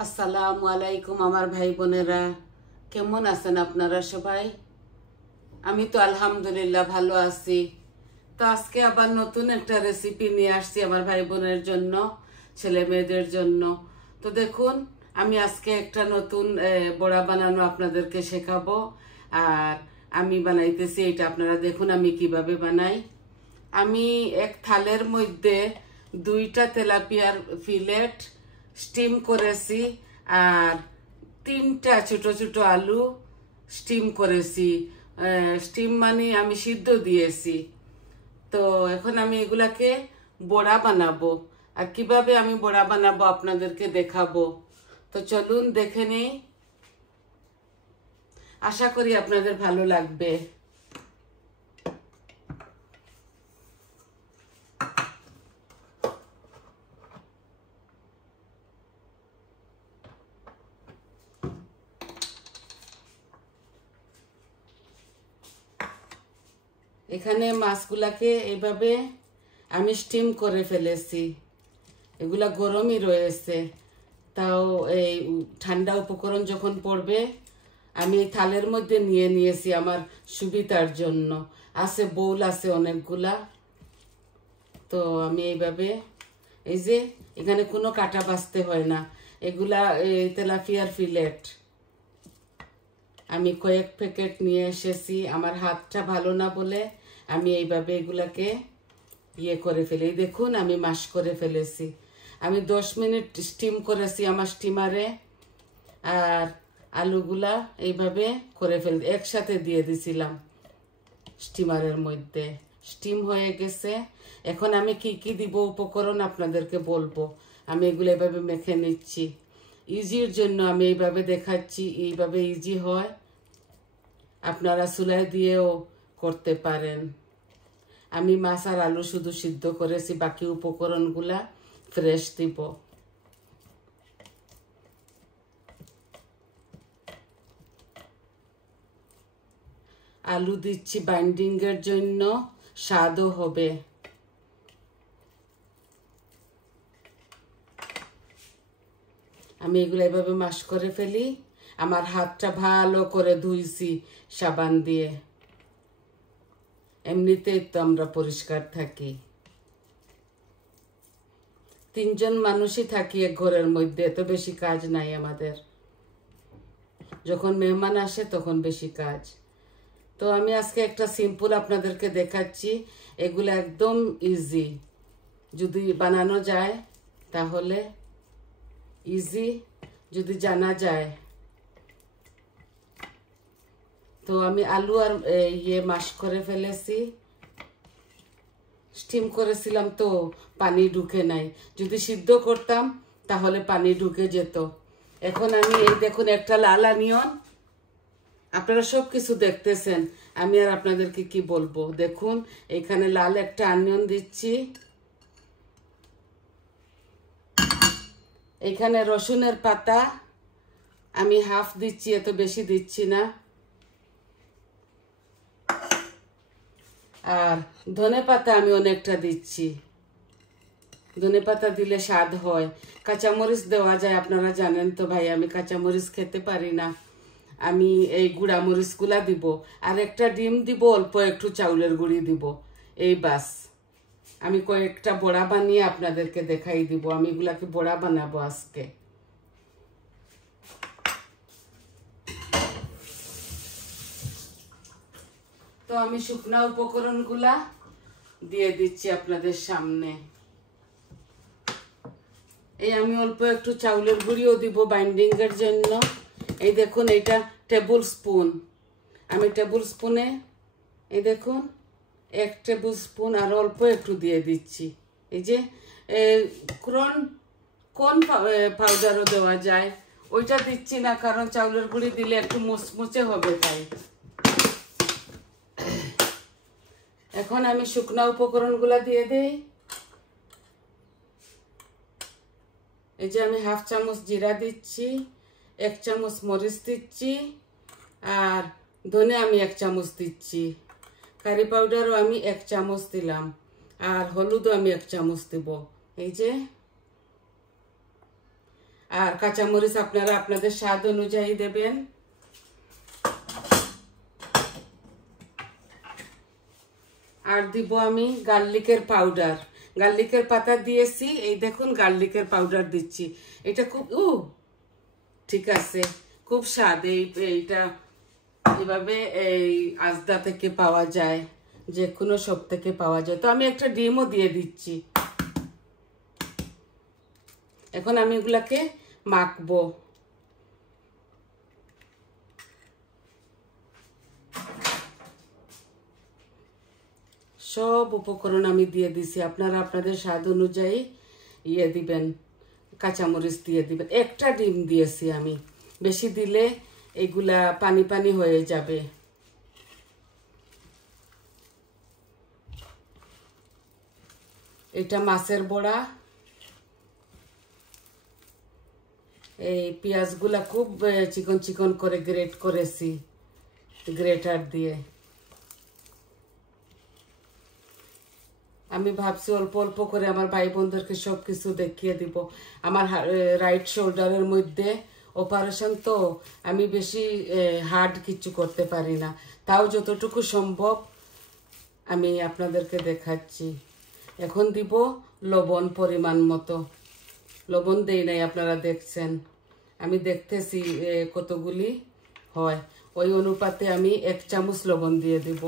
আসসালামু আলাইকুম আমার ভাই বোনেরা, কেমন আছেন আপনারা সবাই? আমি তো আলহামদুলিল্লাহ ভালো আছি। তো আজকে আবার নতুন একটা রেসিপি নিয়ে আসছি আমার ভাই বোনের জন্য, ছেলে মেয়েদের জন্য। তো দেখুন, আমি আজকে একটা নতুন বড়া বানানো আপনাদেরকে শেখাবো। আর আমি বানাইতেছি এটা, আপনারা দেখুন আমি কিভাবে বানাই। আমি এক থালের মধ্যে 2টা তেলাপিয়ার ফিলেট স্টিম করেছি, আর 3টা ছোট ছোট আলু স্টিম করেছি। স্টিম মানে আমি সিদ্ধ দিয়েছি। তো এখন আমি এগুলাকে বড়া বানাবো, আর কিভাবে আমি বড়া বানাবো আপনাদেরকে দেখাবো। তো চলুন দেখে নেই, আশা করি আপনাদের ভালো লাগবে। এখানে মাছগুলাকে এইভাবে আমি স্টিম করে ফেলেছি। এগুলা গরমই রয়েছে, তাও এই ঠান্ডা উপকরণ যখন পড়বে আমি এই থালের মধ্যে নিয়ে নিয়েছি আমার সুবিধার জন্য। আছে বোল আছে অনেকগুলা। তো আমি এইভাবে, এই যে এখানে কোনো কাটা বাছতে হয় না। এগুলা এই তেলাপিয়ার ফিলেট আমি কয়েক প্যাকেট নিয়ে এসেছি। আমার হাতটা ভালো না বলে আমি এইভাবে এগুলাকে করে ফেলি। দেখুন আমি মাশ করে ফেলেছি। আমি 10 মিনিট স্টিম করেছি আমার স্টিমারে। আর আলুগুলা এইভাবে করে ফেলি, একসাথে দিয়ে দিছিলাম স্টিমারের মধ্যে। স্টিম হয়ে গেছে। এখন আমি কি কি দিব উপকরণ আপনাদেরকে বলবো। আমি এগুলো এইভাবে মেখে নিচ্ছি। ইজির জন্য আমি এইভাবে দেখাচ্ছি, এইভাবে ইজি হয়। আপনারা চুলায় দিয়েও করতে পারেন। আমি মাছ আর আলু শুধু সিদ্ধ করেছি, বাকি উপকরণগুলা ফ্রেশ দিব। আলু দিচ্ছি বাইন্ডিংয়ের জন্য, স্বাদও হবে। আমি এগুলো এভাবে মাশ করে ফেলি। আমার হাতটা ভালো করে ধুইছি সাবান দিয়ে। এমনিতেই তো আমরা পরিষ্কার থাকি। 3জন মানুষই থাকি এক ঘরের মধ্যে, এত বেশি কাজ নাই আমাদের। যখন মেহমান আসে তখন বেশি কাজ। তো আমি আজকে একটা সিম্পল আপনাদেরকে দেখাচ্ছি। এগুলো একদম ইজি, যদি বানানো যায় তাহলে ইজি, যদি জানা যায়। তো আমি আলু আর মাশ করে ফেলেছি। স্টিম করেছিলাম তো পানি ঢুকে নাই। যদি সিদ্ধ করতাম তাহলে পানি ঢুকে যেত। এখন আমি এই দেখুন একটা লাল অনিয়ন, আপনারা সব কিছু দেখতেছেন, আমি আর আপনাদেরকে কি বলবো। দেখুন এখানে লাল একটা অনিয়ন দিচ্ছি। এখানে রসুনের পাতা আমি হাফ দিচ্ছি, এত বেশি দিচ্ছি না। আর ধনে পাতা আমি অনেকটা দিচ্ছি। ধনে পাতা দিলে স্বাদ হয়। কাঁচামরিচ দেওয়া যায়, আপনারা জানেন তো ভাই আমি কাঁচামরিচ খেতে পারি না। আমি এই গুঁড়া মরিচগুলা দিব। আর একটা ডিম দিব, অল্প একটু চাউলের গুঁড়ি দিব। এই বাস। আমি কয়েকটা বড়া বানিয়ে আপনাদেরকে দেখাই দিব। আমি এগুলাকে বড়া বানাবো আজকে। তো আমি শুকনা উপকরণগুলা দিয়ে দিচ্ছি আপনাদের সামনে। এই আমি অল্প একটু চাউলের গুঁড়িও দিব বাইন্ডিংয়ের জন্য। এই দেখুন এটা টেবিল স্পুন। আমি টেবিল স্পুনে এই দেখুন 1 টেবিল স্পুন আর অল্প একটু দিয়ে দিচ্ছি। এই যে কোন পাউডারও দেওয়া যায়, ওইটা দিচ্ছি না, কারণ চাউলের গুঁড়ি দিলে একটু মুচমুচে হবে তাই। এখন আমি শুকনা উপকরণগুলা দিয়ে দেই। এই যে আমি হাফ চামচ জিরা দিচ্ছি, 1 চামচ মরিচ দিচ্ছি, আর ধনে আমি 1 চামচ দিচ্ছি। কারি পাউডারও আমি 1 চামচ দিলাম, আর হলুদও আমি 1 চামচ দিব। এই যে আর কাঁচামরিচ আপনারা আপনাদের স্বাদ অনুযায়ী দেবেন। আর দিব আমি গার্লিকের পাউডার, গার্লিকের পাতা দিয়েছি, এই দেখুন গার্লিকের পাউডার দিচ্ছি। এটা খুব ঠিক আছে, খুব স্বাদ। এইটা এভাবে এই আজদা থেকে পাওয়া যায়, যে কোনো সব থেকে পাওয়া যায়। তো আমি একটা ডিমও দিয়ে দিচ্ছি। এখন আমি এগুলাকে মাখবো। সব উপকরণ আমি দিয়ে দিছি, আপনারা আপনাদের স্বাদ অনুযায়ী দিবেন, কাঁচামরিচ দিয়ে দিবেন। একটা ডিম দিয়েছি আমি, বেশি দিলে এগুলা পানি পানি হয়ে যাবে। এটা মাছের বড়া। এই পেঁয়াজগুলা খুব চিকন চিকন করে গ্রেট করেছি গ্রেটার দিয়ে। আমি ভাবছি অল্প অল্প করে আমার ভাই বোনদেরকে সব কিছু দেখিয়ে দিব। আমার রাইট শোল্ডারের মধ্যে অপারেশন, তো আমি বেশি হার্ড কিছু করতে পারি না, তাও যতটুকু সম্ভব আমি আপনাদেরকে দেখাচ্ছি। এখন দিব লবণ পরিমাণ মতো। লবণ দেই নাই, আপনারা দেখছেন, আমি দেখতেছি কতগুলি হয়, ওই অনুপাতে আমি 1 চামচ লবণ দিয়ে দিব।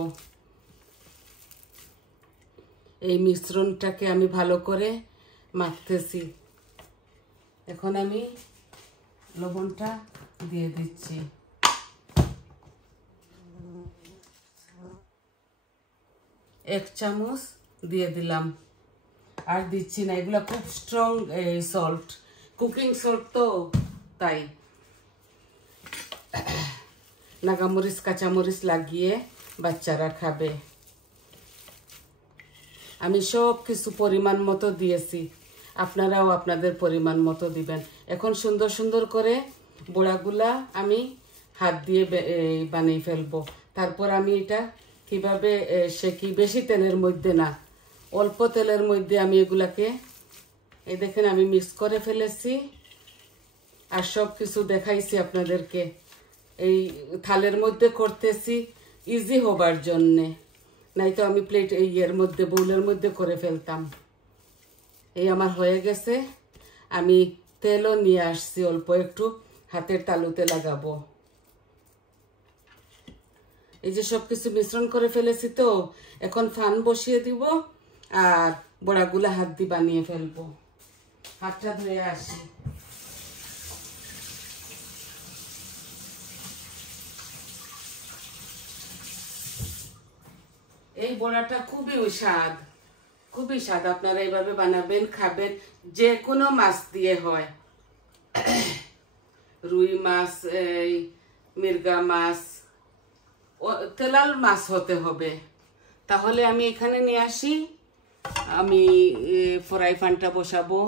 এই মিশ্রণটাকে আমি ভালো করে মাখতেছি। এখন আমি লবণটা দিয়ে দিচ্ছি। এক চামচ দিয়ে দিলাম, আর দিচ্ছি না। এগুলা খুব স্ট্রং সল্ট, কুকিং সল্ট, তো তাই নাগামরিচ কাঁচামরিচ লাগিয়ে বাচ্চারা খাবে। আমি সব কিছু পরিমাণ মতো দিয়েছি, আপনারাও আপনাদের পরিমাণ মতো দিবেন। এখন সুন্দর সুন্দর করে বড়াগুলা আমি হাত দিয়ে বানিয়ে ফেলবো। তারপর আমি এটা কিভাবে সেকি, বেশি তেলের মধ্যে না, অল্প তেলের মধ্যে আমি এগুলাকে, এই দেখেন আমি মিক্স করে ফেলেছি। আর সব কিছু দেখাইছি আপনাদেরকে। এই থালের মধ্যে করতেছি ইজি হবার জন্যে, নাই তো আমি প্লেট এর মধ্যে বোলের মধ্যে করে ফেলতাম। এই আমার হয়ে গেছে। আমি তেলও নিয়ে আসছি, অল্প একটু হাতের তালুতে লাগাবো। এই যে সব কিছু মিশ্রণ করে ফেলেছি, তো এখন ফান বসিয়ে দিব আর বড়াগুলা হাত দিয়ে বানিয়ে ফেলবো। হাতটা ধুয়ে আসি। এই বড়াটা খুবই স্বাদ, খুবই স্বাদ। আপনারা এইভাবে বানাবেন, খাবেন। যে কোনো মাছ দিয়ে হয়, রুই মাছ, এই মির্গা মাছ, তেলাল মাছ হতে হবে। তাহলে আমি এখানে নিয়ে আসি, আমি ফ্রাই প্যানটা বসাবো,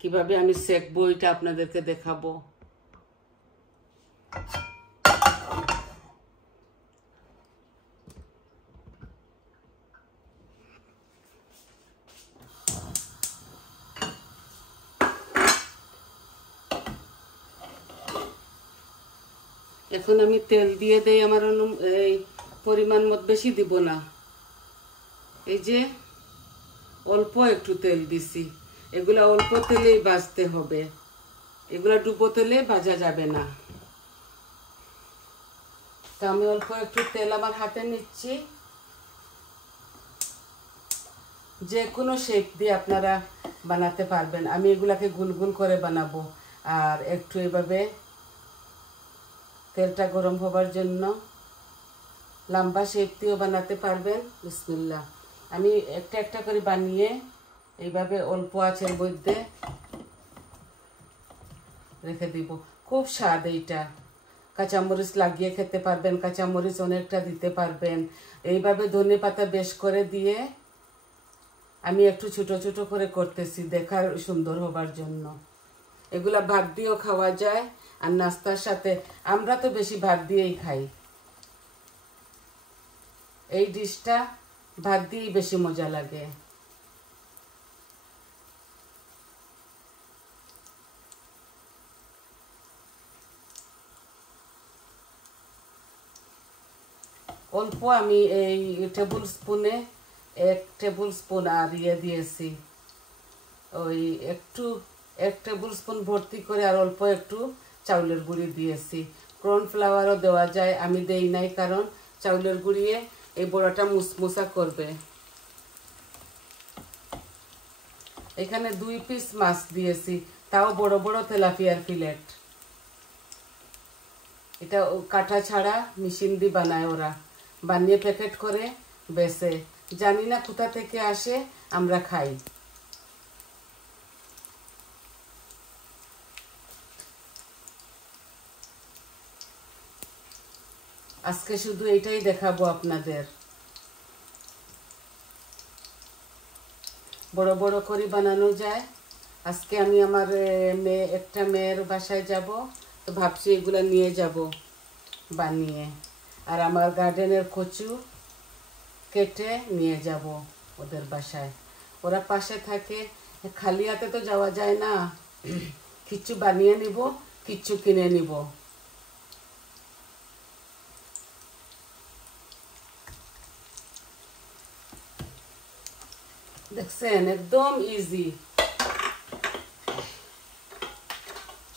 কিভাবে আমি সেকবো এটা আপনাদেরকে দেখাবো। এখন আমি তেল দিয়ে দেই আমার এই পরিমাণ মত, বেশি দিব না। এই যে অল্প একটু তেল দিছি, এগুলা অল্প তেলেই ভাজতে হবে, এগুলা ডুবো তেলে ভাজা যাবে না। তা আমি অল্প একটু তেল আমার হাতে নিচ্ছি। যে কোনো শেপ দিয়ে আপনারা বানাতে পারবেন। আমি এগুলাকে গুল গুল করে বানাবো, আর একটু এভাবে তেলটা গরম হবার জন্য লম্বা শেপ দিয়েও বানাতে পারবেন। বিসমিল্লাহ। আমি একটা একটা করে বানিয়ে এইভাবে অল্প আঁচের মধ্যে রেখে দিব। খুব স্বাদ এইটা। কাঁচামরিচ লাগিয়ে খেতে পারবেন, কাঁচামরিচ অনেকটা দিতে পারবেন। এইভাবে ধনেপাতা বেশ করে দিয়ে আমি একটু ছোট ছোট করে করতেছি, দেখার সুন্দর হবার জন্য। এগুলা ভাত দিয়েও খাওয়া যায়, আর নাস্তার সাথে আমরা তো বেশি ভাত দিয়েই খাই। এই ডিশটা ভাত দিয়েই বেশি মজা লাগে। অল্প আমি এই টেবিল স্পুনে 1 টেবিল স্পুন আর দিয়েছি, ওই একটু 1 টেবিল স্পুন ভর্তি করে আর অল্প একটু চাউলের গুঁড়ি দিয়েছি। কর্নফ্লাওয়ারও দেওয়া যায়, আমি দেই নাই কারণ চাউলের গুঁড়িয়ে এই বড়াটা মুসমুসা করবে। এখানে 2 পিস মাছ দিয়েছি, তাও বড় বড় তেলাপিয়ার ফিলেট। এটা কাটা ছাড়া মেশিন দিয়ে বানায়, ওরা বানিয়ে প্যাকেট করে বেচে। জানি না কোথা থেকে আসে, আমরা খাই। আজকে শুধু এটাই দেখাবো আপনাদের। বড় বড় করে বানানো যায়। আজকে আমি আমার একটা মেয়ের বাসায় যাব, তো ভাবছি এগুলা নিয়ে যাব বানিয়ে। আর আমার গার্ডেনের কচু কেটে নিয়ে যাব ওদের বাসায়। ওরা পাশে থাকে, খালি হাতে তো যাওয়া যায় না। কিছু বানিয়ে নিব, কিছু কিনে নিব। দেখছেন, একদম ইজি।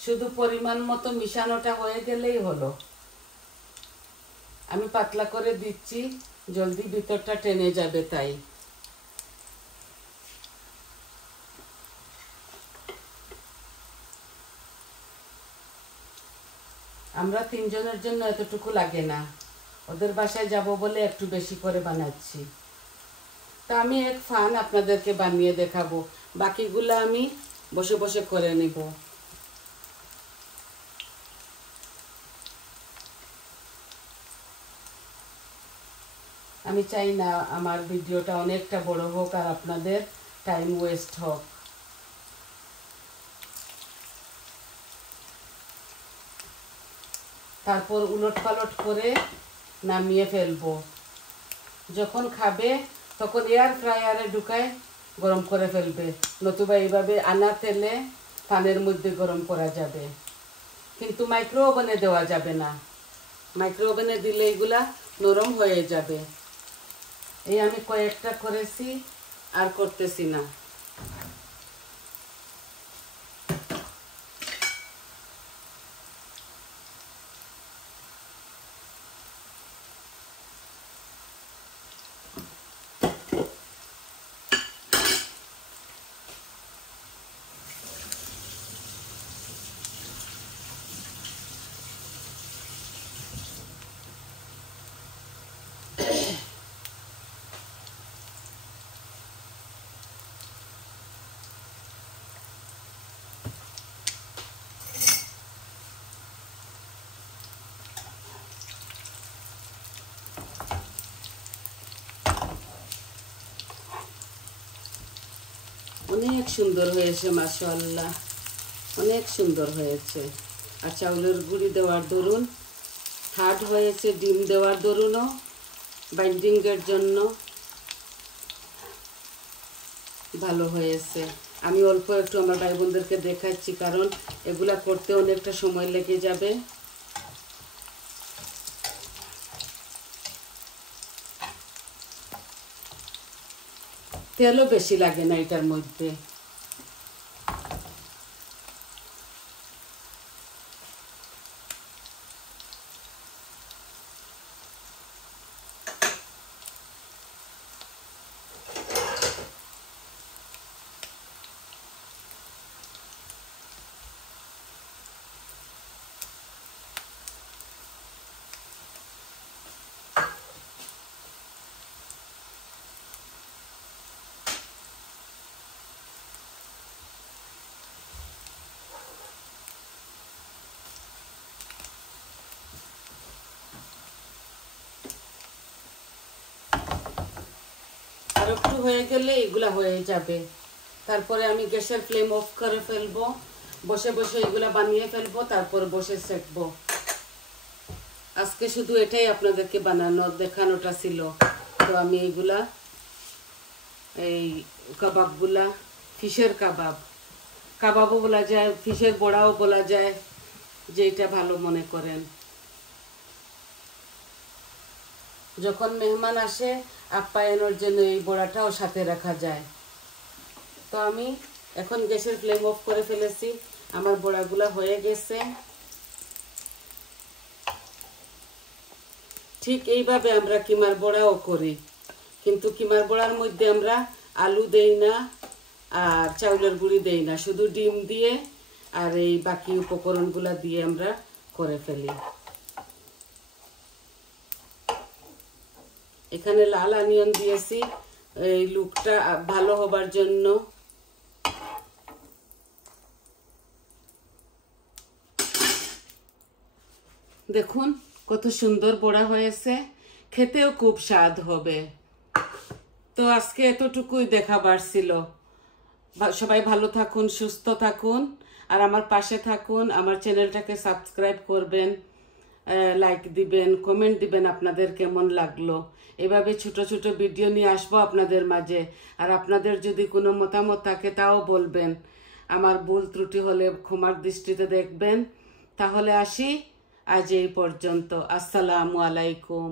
শুধু পরিমাণ মতো মিশানোটা হয়ে গেলেই হলো। আমি পাতলা করে দিচ্ছি, জলদি ভিতরটা টেনে যাবে তাই। আমরা 3 জনের জন্য এতটুকু লাগে না, ওদের বাসায় যাব বলে একটু বেশি করে বানাচ্ছি। তা আমি এক ফান আপনাদেরকে বানিয়ে দেখাবো, বাকিগুলো আমি বসে বসে করে নিব। আমি চাই না আমার ভিডিওটা অনেকটা বড় হোক আর আপনাদের টাইম ওয়েস্ট হোক। তারপর উলট পালট করে নামিয়ে ফেলবো। যখন খাবে তখন এয়ার ফ্রায়ারে ঢুকায় গরম করে ফেলবে, নতুবা এইভাবে আনা তেলে পানের মধ্যে গরম করা যাবে। কিন্তু মাইক্রো ওভেনে দেওয়া যাবে না, মাইক্রো ওভেনে দিলে এগুলা নরম হয়ে যাবে। এই আমি কয়েকটা করেছি, আর করতেছি না। অনেক সুন্দর হয়েছে, মাশাআল্লাহ, অনেক সুন্দর হয়েছে। আর চাউলের গুঁড়ি দেওয়ার দরুন হার্ড হয়েছে, ডিম দেওয়ার দরুনও বাইন্ডিংয়ের জন্য ভালো হয়েছে। আমি অল্প একটু আমার ভাই বোনদেরকে দেখাচ্ছি, কারণ এগুলা করতে অনেকটা সময় লেগে যাবে। তেলও বেশি লাগে না এটার মধ্যে। আর একটু হয়ে গেলে এগুলা হয়ে যাবে। তারপরে আমি গ্যাসের ফ্লেম অফ করে ফেলবো, বসে বসে এগুলা বানিয়ে ফেলবো, তারপর বসে সেকবো। আজকে শুধু এটাই আপনাদেরকে দেখানোটা ছিল। তো আমি এইগুলা, এই কাবাবগুলা, ফিশের কাবাবও বলা যায়, ফিশের বড়াও বলা যায়, যেটা ভালো মনে করেন। যখন মেহমান আসে আপ্যায়নের জন্য এই বড়াটাও সাথে রাখা যায়। তো আমি এখন গ্যাসের ফ্লেম অফ করে ফেলেছি, আমার বড়াগুলা হয়ে গেছে। ঠিক এইভাবে আমরা কিমার বড়াও করি, কিন্তু কিমার বড়ার মধ্যে আমরা আলু দেই না আর চাউলের গুঁড়ি দেই না, শুধু ডিম দিয়ে আর এই বাকি উপকরণগুলা দিয়ে আমরা করে ফেলি। এখানে লাল অনিয়ন দিয়েছি এই লুকটা ভালো হবার জন্য। দেখুন কত সুন্দর বড়া হয়েছে, খেতেও খুব স্বাদ হবে। তো আজকে এতটুকুই দেখাবার ছিল। সবাই ভালো থাকুন, সুস্থ থাকুন, আর আমার পাশে থাকুন। আমার চ্যানেলটাকে সাবস্ক্রাইব করবেন, লাইক দিবেন, কমেন্ট দিবেন আপনাদের কেমন লাগলো। এভাবে ছোট ছোট ভিডিও নিয়ে আসবো আপনাদের মাঝে। আর আপনাদের যদি কোনো মতামত থাকে তাও বলবেন। আমার ভুল ত্রুটি হলে ক্ষমার দৃষ্টিতে দেখবেন। তাহলে আসি, আজ এই পর্যন্ত। আসসালামু আলাইকুম।